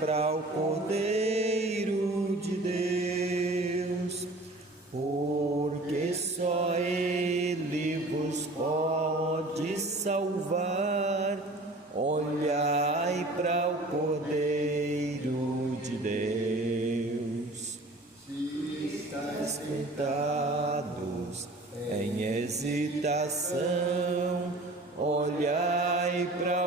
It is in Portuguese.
para o Cordeiro de Deus, porque só Ele vos pode salvar. Olhai para o Cordeiro de Deus. Se estáis tentados em hesitação, olhai para